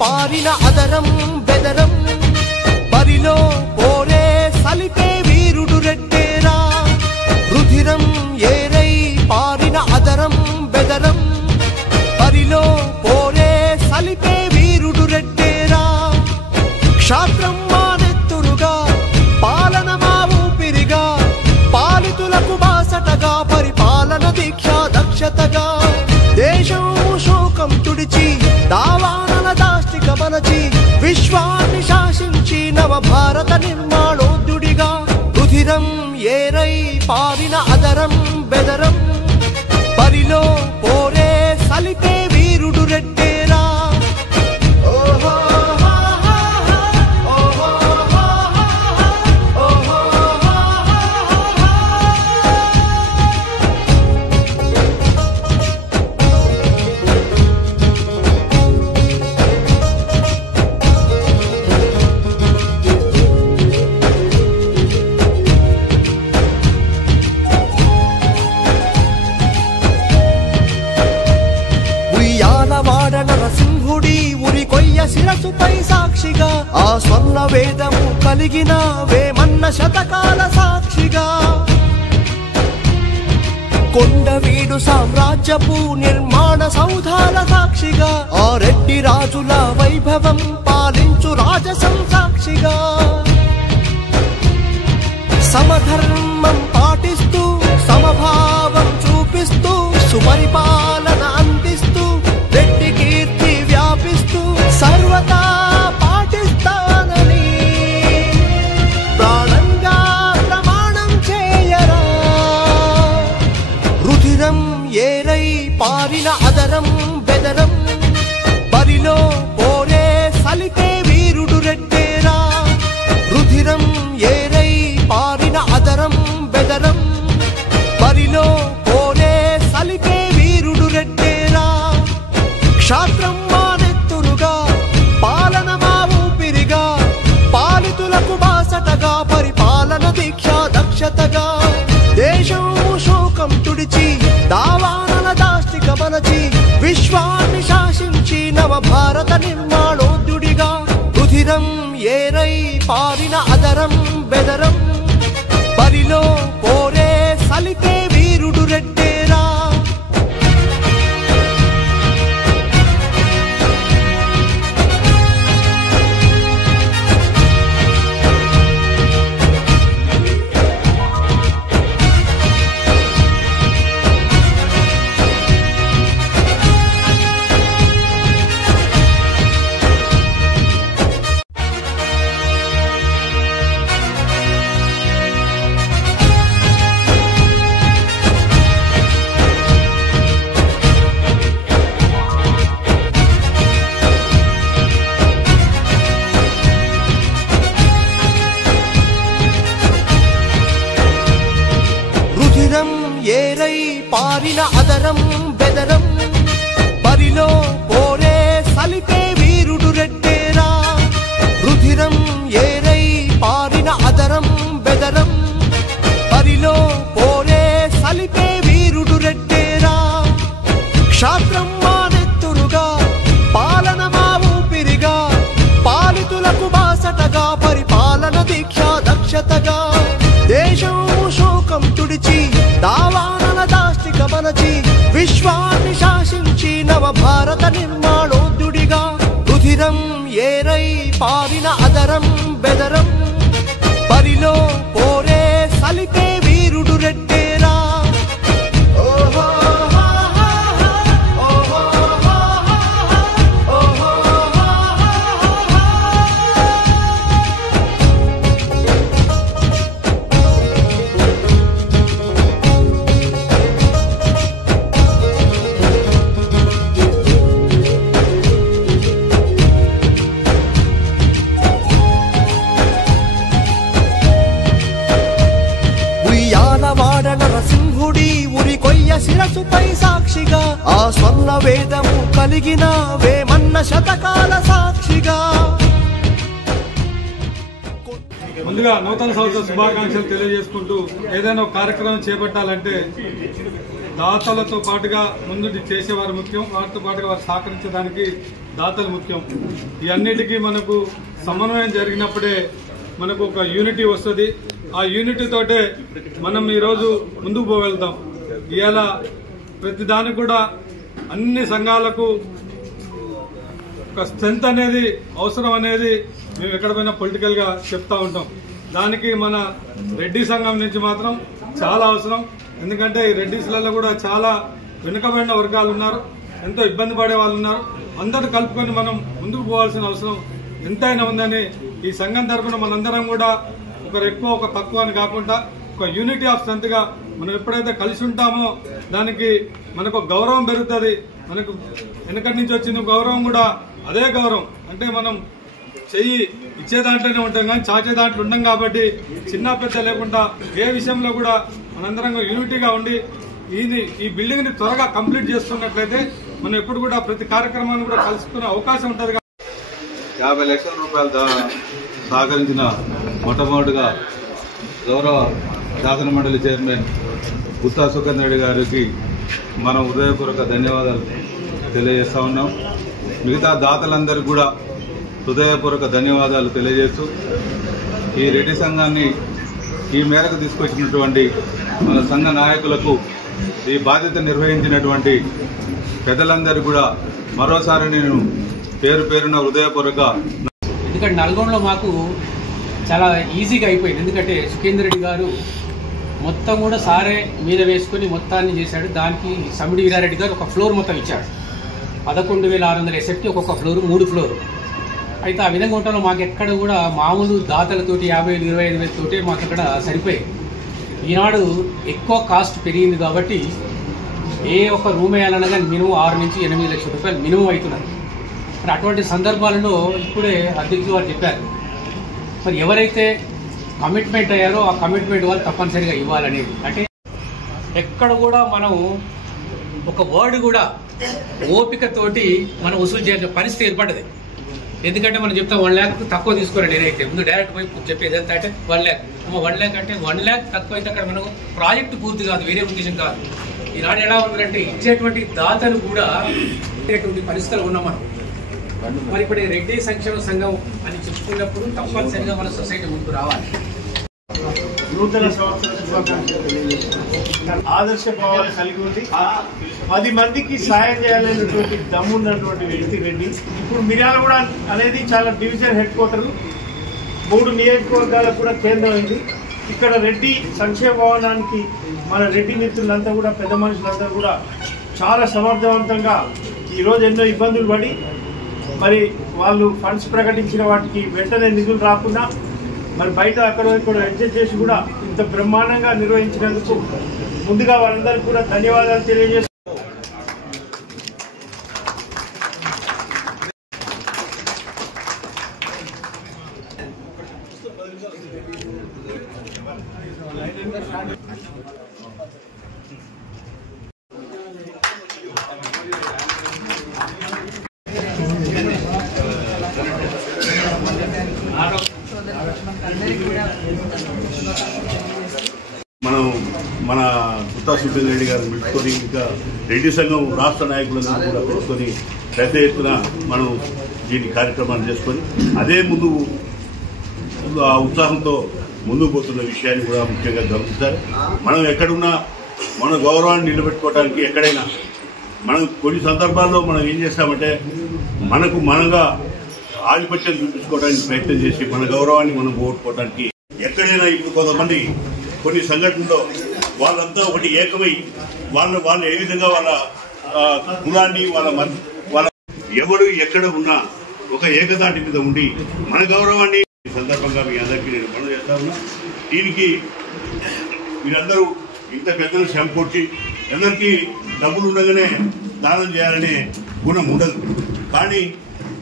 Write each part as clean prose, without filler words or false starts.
పారిన అదరం బెదరం బరిలో పోరే సలిపే వీరుడు రెడ్డేరా రుధిరం ఏరై పారిన అదరం బెదరం బరిలో పోరే సలిపే వీరుడు రెడ్డేరా క్షాత్రం మానెత్తురుగా పాలన మా ఊపిరిగా పాలితులకు బాసటగా పరిపాలన దీక్ష దక్షతగా దేశం శోకం తుడిచి దావానల దాష్టిక మనచి విశ్వాన్ని శాసించి నవ భారత నిర్మాణోద్యుడిగా రుధిరం ఏరై పారిన అదరం బెదరం బరిలో పోరే సలిపే వీరుడు రెడ్డేరా నరసింహుడి ఉరి కొయ్య శిరసుపై సాక్షిగా ఆ స్వర్ణ వేదము కలిగిన వేమన్న శతకాల సాక్షిగా కొండవీడు సామ్రాజ్యపు నిర్మాణ సౌధాల సాక్షిగా ఆ రెడ్డి రాజుల వైభవం పాలించు రాజసం సాక్షిగా సమధర్మం పాటిస్తూ సమభావం చూపిస్తూ సుపరిపాలన అందిస్తూ రెడ్డి కీర్తి వ్యాపిస్తూ సర్వతా పాటిస్తానని ప్రాణంగా ప్రమాణం చేయరా రుధిరం ఏరై పారిన అదరం బెదరం బరిలో పోరే సలిపే వీరుడు రెడ్డేరా రుధిరం ఏరై పారిన అదరం బెదరం బరిలో పోరే సలిపే వీరుడు రెడ్డేరా క్షాత్రం మానెత్తురుగా పాలన మా ఊపిరిగా పాలితులకు బాసటగా పరిపాలన దీక్ష దక్షతగా దేశం శోకం తుడిచి దావానల దాష్టిక మనచి విశ్వాన్ని శాసించి నవ భారత నిర్మాణోద్యుడిగా రుధిరం ఏరై పారిన అదరం బెదరం బరిలో పోరే సలిపే వీరుడు రెడ్డేరా ఏరై పారిన అదరం బెదరం బరిలో పోరే సలిపే వీరుడు రెడ్డేరా రుధిరం ఏరై పారిన అదరం బెదరం బరిలో పోరే సలిపే వీరుడు రెడ్డేరా క్షాత్రం మానెత్తురుగా పాలన మా ఊపిరిగా పాలితులకు బాసటగా పరిపాలన దీక్ష దక్షతగా దేశం శోకం తుడిచి దావానల దాష్టిక మనచి విశ్వాన్ని శాసించి నవ భారత నిర్మాణోద్యుడిగా రుధిరం ఏరై పారిన అదరం బెదరం బరిలో పోరే సలిపే వీరుడు రెడ్డేరా నరసింహుడి ఉరి కొయ్య శిరసుపై సాక్షిగా ఆ స్వర్ణ వేదము కలిగిన వేమన్న శతకాల సాక్షిగా ముందుగా నూతన సంవత్సర శుభాకాంక్షలు తెలియజేసుకుంటూ ఏదైనా ఒక కార్యక్రమం చేపట్టాలంటే దాతలతో పాటుగా ముందు చేసేవారు ముఖ్యం, వారితో పాటుగా వారు సహకరించడానికి దాతలు ముఖ్యం. ఈ అన్నిటికీ మనకు సమన్వయం జరిగినప్పుడే మనకు ఒక యూనిటీ వస్తుంది. ఆ యూనిటీ తోటే మనం ఈరోజు ముందుకు పోగలుగుతాం. ఇవాళ ప్రతి దానికి కూడా అన్ని సంఘాలకు ఒక స్ట్రెంత్ అనేది అవసరం అనేది మేము ఎక్కడ పోయినా పొలిటికల్ గా చెప్తా ఉంటాం. దానికి మన రెడ్డి సంఘం నుంచి మాత్రం చాలా అవసరం. ఎందుకంటే ఈ రెడ్డిస్లలో కూడా చాలా వెనుకబడిన వర్గాలు ఉన్నారు, ఎంతో ఇబ్బంది పడే వాళ్ళు ఉన్నారు. అందరూ కలుపుకొని మనం ముందుకు పోవాల్సిన అవసరం ఎంతైనా ఉందని ఈ సంఘం తరఫున మనందరం కూడా ఒకరు ఎక్కువ ఒక తక్కువ అని కాకుండా ఒక యూనిటీ ఆఫ్ స్ట్రెంత్ గా మనం ఎప్పుడైతే కలిసి ఉంటామో దానికి మనకు గౌరవం పెరుగుతుంది. మనకు వెనకటి నుంచి వచ్చిన గౌరవం కూడా అదే గౌరవం. అంటే మనం చెయ్యి ఇచ్చే దాంట్లోనే ఉంటాం కానీ చాచే దాంట్లో ఉన్నాం కాబట్టి చిన్న పెద్ద లేకుండా ఏ విషయంలో కూడా మనందరం యూనిటీగా ఉండి ఈ బిల్డింగ్ ని త్వరగా కంప్లీట్ చేసుకున్నట్లయితే మనం ఎప్పుడు కూడా ప్రతి కార్యక్రమాన్ని కూడా కలుసుకునే అవకాశం ఉంటుంది. 50 లక్షల రూపాయలు సహకరించిన మొట్టమొదటిగా గౌరవ శాసన మండలి చైర్మన్ గుత్తా సుఖేందర్ రెడ్డి గారికి మనం హృదయపూర్వక ధన్యవాదాలు తెలియజేస్తా ఉన్నాం. మిగతా దాతలందరికీ కూడా హృదయపూర్వక ధన్యవాదాలు తెలియజేస్తూ ఈ రెడ్డి సంఘాన్ని ఈ మేరకు తీసుకొచ్చినటువంటి మన సంఘ నాయకులకు, ఈ బాధ్యత నిర్వహించినటువంటి పెద్దలందరికీ కూడా మరోసారి నేను పేరు పేరున హృదయపూర్వక. ఎందుకంటే నల్గొండలో మాకు చాలా ఈజీగా అయిపోయింది. ఎందుకంటే సుఖేందర్ రెడ్డి గారు మొత్తం కూడా సారే మీద వేసుకుని మొత్తాన్ని చేశాడు. దానికి సమిడి వీరారెడ్డి గారు ఒక ఫ్లోర్ మొత్తం ఇచ్చాడు. 11,600 ఎస్ఎఫ్టీ ఒక్కొక్క ఫ్లోరు 3 ఫ్లోర్. అయితే ఆ విధంగా ఉండటంలో మాకు ఎక్కడ కూడా మామూలు దాతలతోటి 50,000 25,000 తోటే మాకు అక్కడ సరిపోయాయి. ఈనాడు ఎక్కువ కాస్ట్ పెరిగింది కాబట్టి ఏ ఒక్క రూమ్ వేయాలన్నా కానీ మినిమం 6 నుంచి 8 లక్షల రూపాయలు మినిమం అవుతున్నారు. మరి అటువంటి సందర్భాలలో ఇప్పుడే అధ్యక్షులు వారు చెప్పారు, మరి ఎవరైతే కమిట్మెంట్ అయ్యారో ఆ కమిట్మెంట్ వాళ్ళు తప్పనిసరిగా ఇవ్వాలనేది. అంటే ఎక్కడ కూడా మనం ఒక వర్డ్ కూడా ఓపికతోటి మనం వసూలు చేయాల్సిన పరిస్థితి ఏర్పడ్డది. ఎందుకంటే మనం చెప్తాం 1 lakh తక్కువ తీసుకోరండి. ఏదైతే ముందు డైరెక్ట్ పోయి చెప్పేది ఎంత అంటే 1 lakh. 1 lakh అంటే 1 lakh తక్కువ అయితే అక్కడ మనకు ప్రాజెక్టు పూర్తి కాదు, వేరే ఉద్దేశం కాదు. ఈనాడు ఎలా ఉందంటే ఇచ్చేటువంటి దాతలు కూడా ఇచ్చేటువంటి పరిస్థితులు ఉన్నాం మనం. మరి ఇప్పుడు రెడ్డి సంక్షేమ సంఘం అని చెప్పుకున్నప్పుడు తప్పనిసరిగా మన సొసైటీ ముందుకు రావాలి. నూతన సంవత్సర శుభాకాంక్షలు తెలియజేస్తున్నాను. ఆదర్శ భావాలు కలిగి ఉంది 10 మందికి సాయం చేయాలనేటువంటి దమ్మున్నటువంటి వ్యక్తి రెడ్డి. ఇప్పుడు మిర్యాలగూడ అనేది చాలా డివిజన్ హెడ్ క్వార్టర్, 3 నియోజకవర్గాలకు కూడా కేంద్రం అయింది. ఇక్కడ రెడ్డి సంక్షేమ భవనానికి మన రెడ్డి మిత్రులంతా కూడా, పెద్ద మనుషులంతా కూడా చాలా సమర్థవంతంగా ఈరోజు ఎన్నో ఇబ్బందులు పడి మరి వాళ్ళు ఫండ్స్ ప్రకటించిన వాటికి వెంటనే నిధులు రాకుండా మరి బయట అక్కడ ఇక్కడ అడ్జస్ట్ చేసి కూడా ఇంత బ్రహ్మాండంగా నిర్వహించినందుకు ముందుగా వాళ్ళందరికీ కూడా ధన్యవాదాలు తెలియజేస్తున్నాను. మనం మన గుత్తా సుఖేందర్ రెడ్డి గారిని పెట్టుకొని ఇంకా రెడ్డి సంఘం రాష్ట్ర నాయకులందరూ కూడా పెట్టుకొని పెద్ద ఎత్తున మనం దీని కార్యక్రమాన్ని చేసుకొని అదే ముందు ఆ ఉత్సాహంతో ముందుకు పోతున్న విషయాన్ని కూడా ముఖ్యంగా గమనించాలి. మనం ఎక్కడున్నా మన గౌరవాన్ని నిలబెట్టుకోవడానికి ఎక్కడైనా మనం కొన్ని సందర్భాల్లో మనం ఏం చేస్తామంటే మనగా ఆధిపత్యం చూపించుకోవడానికి ప్రయత్నం చేసి మన గౌరవాన్ని మనం పోగొట్టుకోవడానికి ఎక్కడైనా ఇప్పుడు కొంతమంది కొన్ని సంఘటనలో వాళ్ళంతా ఒకటి ఏకమై వాళ్ళు ఏ విధంగా వాళ్ళ కులాన్ని వాళ్ళ ఎవరు ఎక్కడ ఉన్నా ఒక ఏకదాటి మీద ఉండి మన గౌరవాన్ని ఈ సందర్భంగా మీ అందరికీ నేను మనం చేస్తా ఉన్నా. దీనికి మీరందరూ ఇంత పెద్దలు శ్రమ కొట్టి అందరికీ డబ్బులు ఉండగానే దానం చేయాలనే గుణం ఉండదు. కానీ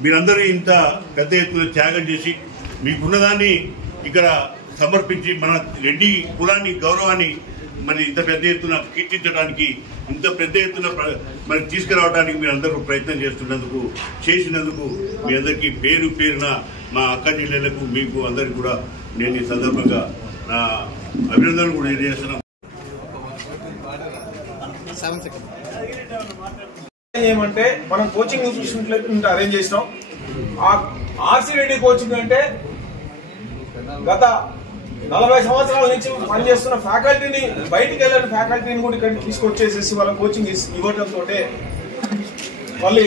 మీరందరూ ఇంత పెద్ద ఎత్తున త్యాగం చేసి మీకున్నదాన్ని ఇక్కడ సమర్పించి మన రెడ్డి కులాన్ని గౌరవాన్ని మరి ఇంత పెద్ద ఎత్తున కీర్తించడానికి, ఇంత పెద్ద ఎత్తున మరి తీసుకురావడానికి మీరు అందరూ ప్రయత్నం చేసినందుకు మీ అందరికీ పేరు పేరున మా అక్క చెల్లెళ్లకు మీకు అందరికీ కూడా నేను ఈ సందర్భంగా నా అభినందనలు కూడా తెలియజేస్తున్నాను. ఏమంటే మనం కోచింగ్ చూసినట్లయితే అరేంజ్ చేసినాం. ఆ ఆర్సీ రెడ్డి కోచింగ్ అంటే గత 40 సంవత్సరాల నుంచి పనిచేస్తున్న ఫ్యాకల్టీని, బయటికి వెళ్ళిన ఫ్యాకల్టీని కూడా ఇక్కడ తీసుకొచ్చేసేసి వాళ్ళ కోచింగ్ ఇవ్వడంతో మళ్ళీ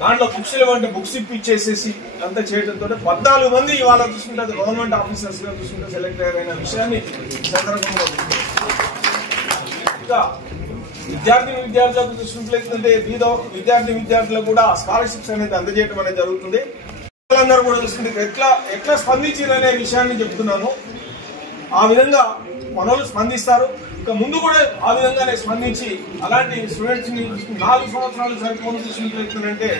దాంట్లో బుక్స్ ఇవ్వంటే బుక్స్ ఇప్పించేసేసి అంతా చేయడంతో 14 మంది ఇవాళ చూసుకుంటే గవర్నమెంట్ ఆఫీసర్స్ గా చూసుకుంటే సెలెక్ట్ అయ్యారైన విషయాన్ని సందర్భంగా ఇంకా విద్యార్థులకు చూసినట్లయితే విద్యార్థులకు కూడా స్కాలర్షిప్స్ అనేది అందజేయడం అనేది జరుగుతుంది. అందరూ కూడా చూసుకుంటే ఎట్లా స్పందించారనే విషయాన్ని చెప్తున్నాను. ఆ విధంగా మనోళ్ళు స్పందిస్తారు. ఇక ముందు కూడా ఆ విధంగానే స్పందించి అలాంటి స్టూడెంట్స్ ని 4 సంవత్సరాలు సరిపోను చూసినట్లయితే